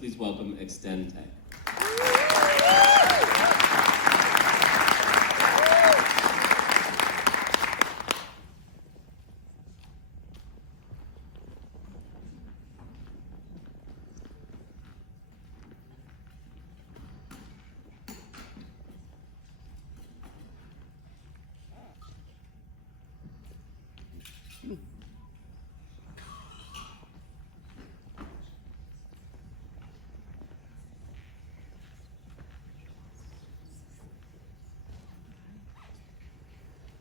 Please welcome Extentek.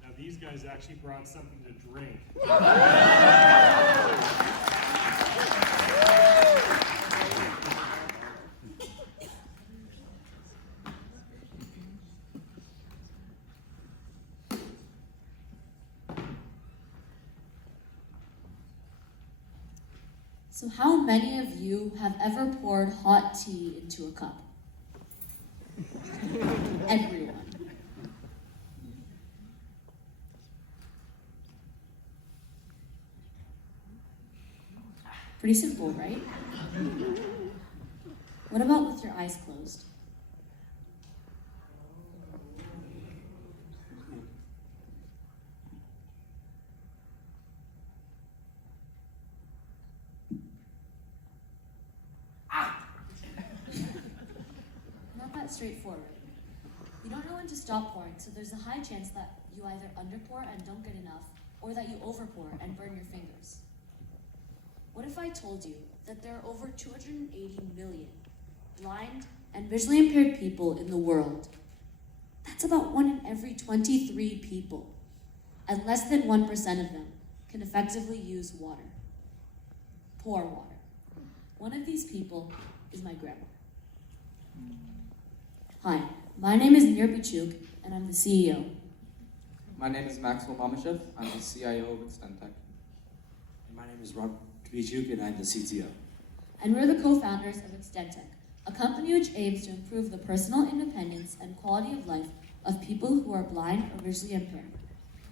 Now these guys actually brought something to drink. So how many of you have ever poured hot tea into a cup? Everyone. Pretty simple, right? What about with your eyes closed? Not that straightforward. You don't know when to stop pouring, so there's a high chance that you either underpour and don't get enough, or that you overpour and burn your fingers. What if I told you that there are over 280 million blind and visually impaired people in the world? That's about 1 in every 23 people, and less than 1% of them can effectively use water. Pour water. One of these people is my grandma. Hi, my name is Nir Bichuk, and I'm the CEO. My name is Maxwell Mamashev. I'm the CIO of Extentek. My name is Rob Dvijuk, and I'm the CTO. And we're the co-founders of Extentek, a company which aims to improve the personal independence and quality of life of people who are blind or visually impaired.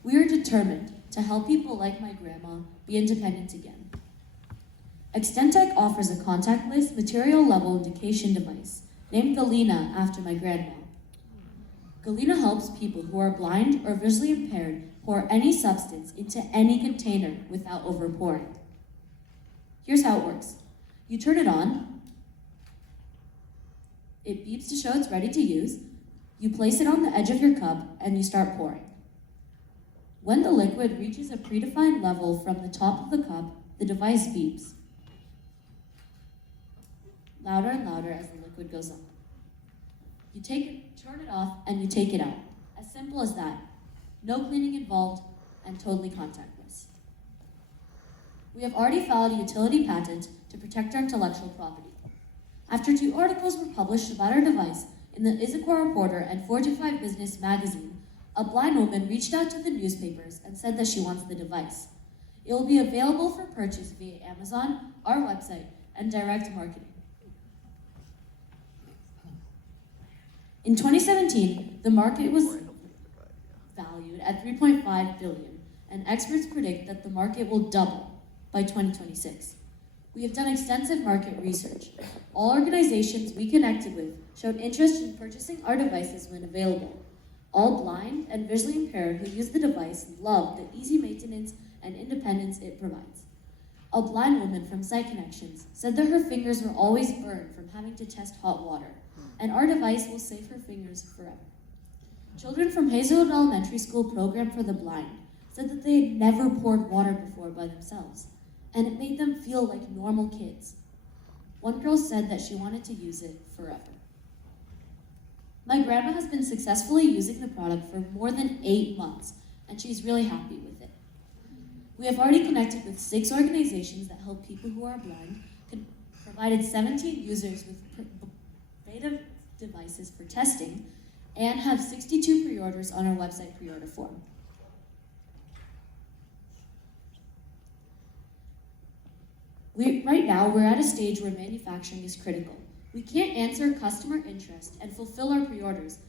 We are determined to help people like my grandma be independent again. Extentek offers a contactless, material-level indication device named Galina after my grandma. Galina helps people who are blind or visually impaired pour any substance into any container without overpouring. Here's how it works. You turn it on, it beeps to show it's ready to use, you place it on the edge of your cup, and you start pouring. When the liquid reaches a predefined level from the top of the cup, the device beeps. Louder and louder as the liquid goes up. You turn it off, and you take it out. As simple as that. No cleaning involved, and totally contactless. We have already filed a utility patent to protect our intellectual property. After 2 articles were published about our device in the Issaquah Reporter and 45 Business magazine, a blind woman reached out to the newspapers and said that she wants the device. It will be available for purchase via Amazon, our website, and direct marketing. In 2017, the market was valued at $3.5 billion, and experts predict that the market will double by 2026. We have done extensive market research. All organizations we connected with showed interest in purchasing our devices when available. All blind and visually impaired who use the device love the easy maintenance and independence it provides. A blind woman from Sight Connections said that her fingers were always burned from having to test hot water, and our device will save her fingers forever. Children from Hazelwood Elementary School Program for the Blind said that they had never poured water before by themselves, and it made them feel like normal kids. One girl said that she wanted to use it forever. My grandma has been successfully using the product for more than 8 months, and she's really happy with it. We have already connected with 6 organizations that help people who are blind, provided 17 users with beta devices for testing, and have 62 pre-orders on our website pre-order form. Right now, we're at a stage where manufacturing is critical. We can't answer customer interest and fulfill our pre-orders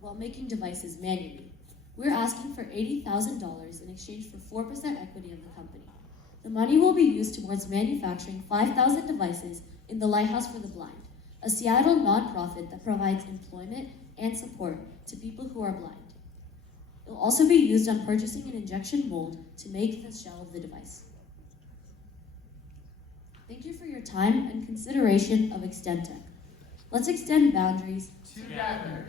while making devices manually. We're asking for $80,000 in exchange for 4% equity of the company. The money will be used towards manufacturing 5,000 devices in the Lighthouse for the Blind. a Seattle nonprofit that provides employment and support to people who are blind. It will also be used on purchasing an injection mold to make the shell of the device. Thank you for your time and consideration of Extentek. Let's extend boundaries together.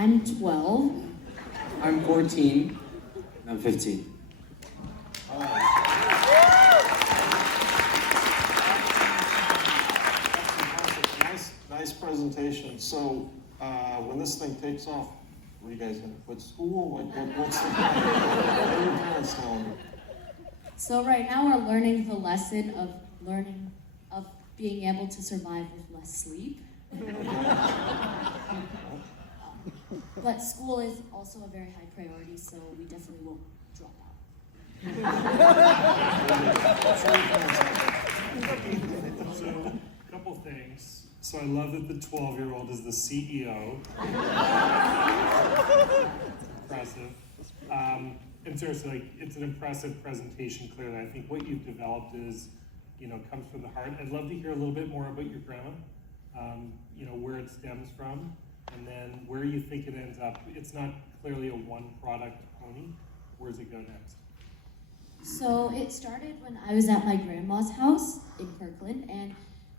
I'm 12. I'm 14. I'm 15. Nice presentation. So, when this thing takes off, are you guys gonna quit school? What's the plan? What are your parents telling you? So right now we're learning the lesson of being able to survive with less sleep. But school is also a very high priority, so we definitely won't drop out. So, a couple things. So I love that the 12-year-old is the CEO. Impressive. And seriously, like, it's an impressive presentation, clearly. I think what you've developed is, comes from the heart. I'd love to hear a little bit more about your grandma, where it stems from, and then where you think it ends up. It's not clearly a one-product pony. Where does it go next? So it started when I was at my grandma's house in Kirkland, and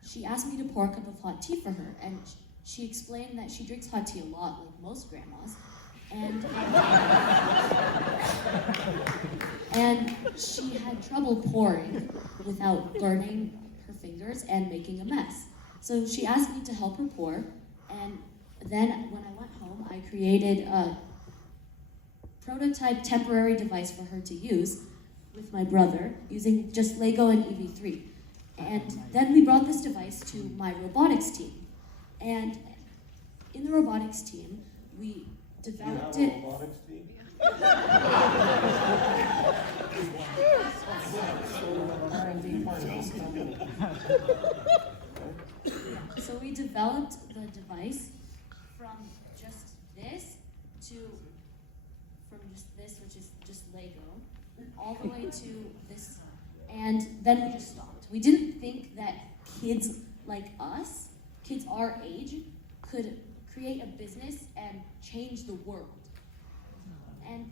she asked me to pour a cup of hot tea for her, and she explained that she drinks hot tea a lot, like most grandmas, and she had trouble pouring without burning her fingers and making a mess. So she asked me to help her pour, and then when I went home, I created a prototype temporary device for her to use with my brother using just Lego and EV3. And then we brought this device to my robotics team. And in the robotics team, we developed it. You have a robotics team? So we developed the device from just this, which is just Lego, all the way to this, and then we just stopped. We didn't think that kids like us, kids our age, could create a business and change the world. And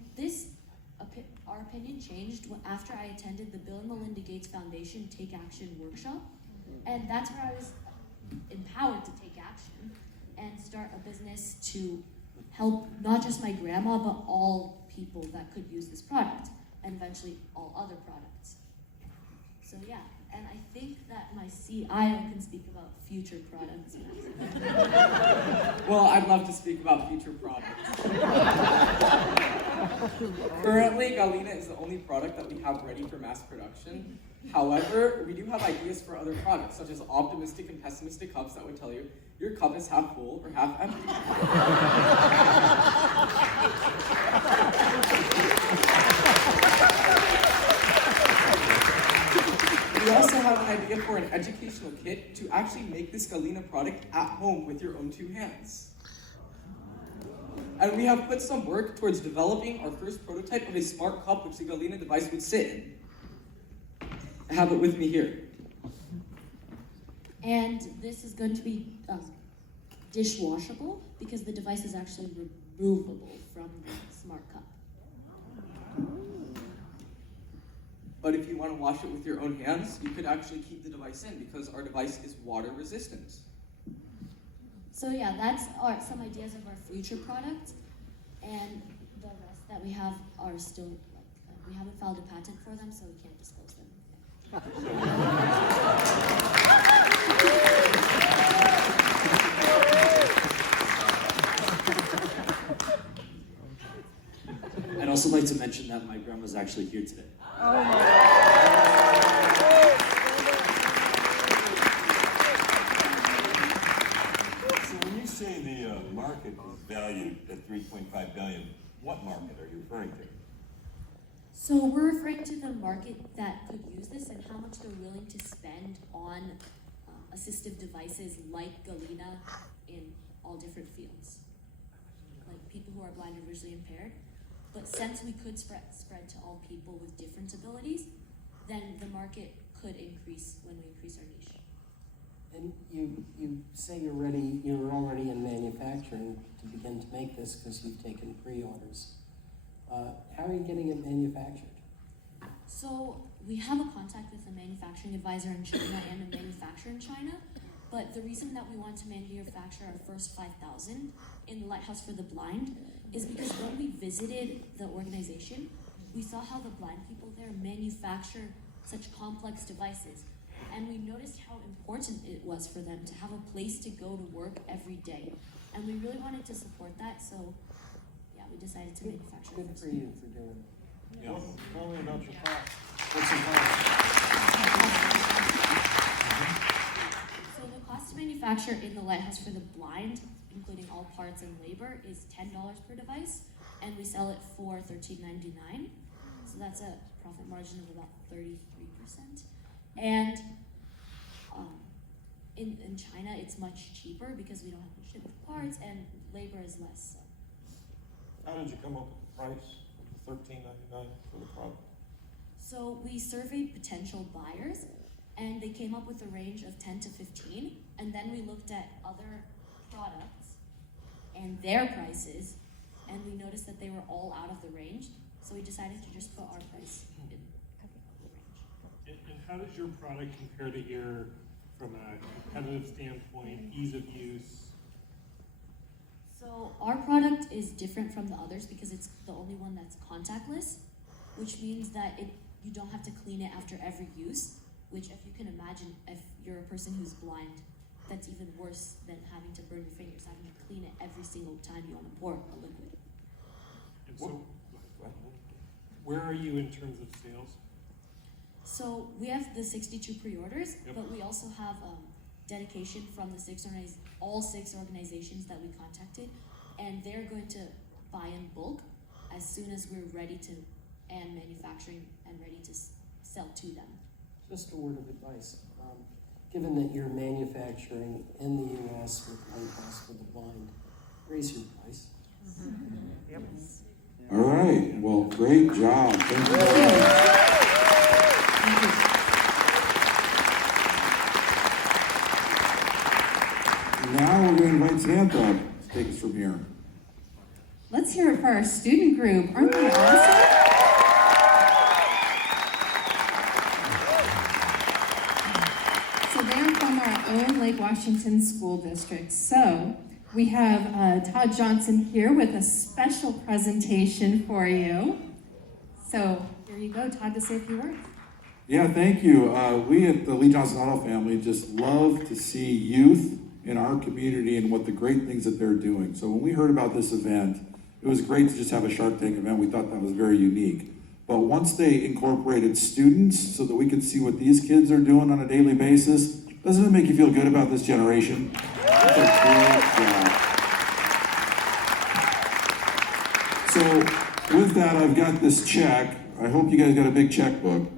our opinion changed after I attended the Bill and Melinda Gates Foundation Take Action workshop, and that's where I was empowered to take action and start a business to help not just my grandma, but all people that could use this product, and eventually all other products. So yeah, and I think that my CIO can speak about future products. Well, I'd love to speak about future products. Currently, Galina is the only product that we have ready for mass production. However, we do have ideas for other products, such as optimistic and pessimistic cups that would tell you your cup is half full or half empty. We also have an idea for an educational kit to actually make this Galina product at home with your own two hands. And we have put some work towards developing our first prototype of a smart cup which the Galina device would sit in. I have it with me here. And this is going to be dishwashable because the device is actually removable from the smart cup. But if you want to wash it with your own hands, you could actually keep the device in because our device is water resistant. So yeah, that's some ideas of our future products, and the rest that we have are still, we haven't filed a patent for them, so we can't disclose them. I'd also like to mention that my grandma's actually here today. So when you say the market is valued at $3.5 billion, what market are you referring to? So we're referring to the market that could use this and how much they're willing to spend on assistive devices like Galina in all different fields, like people who are blind or visually impaired. But since we could spread to all people with different abilities, then the market could increase when we increase our niche. And you say you're already in manufacturing to begin to make this because you've taken pre-orders. How are you getting it manufactured? So we have a contact with a manufacturing advisor in China and a manufacturer in China, but the reason that we want to manufacture our first 5,000 in the Lighthouse for the Blind is because when we visited the organization, we saw how the blind people there manufacture such complex devices. And we noticed how important it was for them to have a place to go to work every day. And we really wanted to support that, so yeah, we decided to manufacture Good first. for you for doing it. Yeah. Tell me about your cost. What's the cost? So the cost to manufacture in the Lighthouse for the Blind, including all parts and labor, is $10 per device, and we sell it for $13.99. So that's a profit margin of about 33%. And in China, it's much cheaper because we don't have to ship the parts and labor is less. So. How did you come up with the price of $13.99 for the product? So we surveyed potential buyers, and they came up with a range of 10 to 15, and then we looked at other products and their prices, and we noticed that they were all out of the range, so we decided to just put our price in the range. And how does your product compare to your, from a competitive standpoint, ease of use? So our product is different from the others because it's the only one that's contactless, which means that you don't have to clean it after every use, which if you can imagine, if you're a person who's blind, that's even worse than having to burn your fingers, having to clean it every single time you want to pour a liquid. And so, where are you in terms of sales? So we have the 62 pre-orders, Yep. but we also have dedication from the all six organizations that we contacted, and they're going to buy in bulk as soon as we're ready to, and manufacturing and ready to sell to them. Just a word of advice. Given that you're manufacturing in the U.S. with Lighthouse for the Blind, raise your price. All right, well, great job. Thank you very much. Now we're going to invite Samantha to take us from here. Let's hear it for our student group. Aren't they awesome? So they're from our own Lake Washington School District. So we have Todd Johnson here with a special presentation for you. So here you go, Todd, to say a few words. Yeah, thank you. We at the Lee Johnson Auto family just love to see youth in our community and what the great things that they're doing. So when we heard about this event, it was great to just have a Shark Tank event. We thought that was very unique. But once they incorporated students so that we could see what these kids are doing on a daily basis, doesn't it make you feel good about this generation? That's a great job. So with that, I've got this check. I hope you guys got a big checkbook.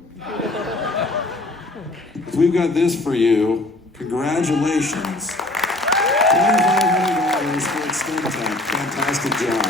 We've got this for you. Congratulations. $2,500 for Extentek. Fantastic job.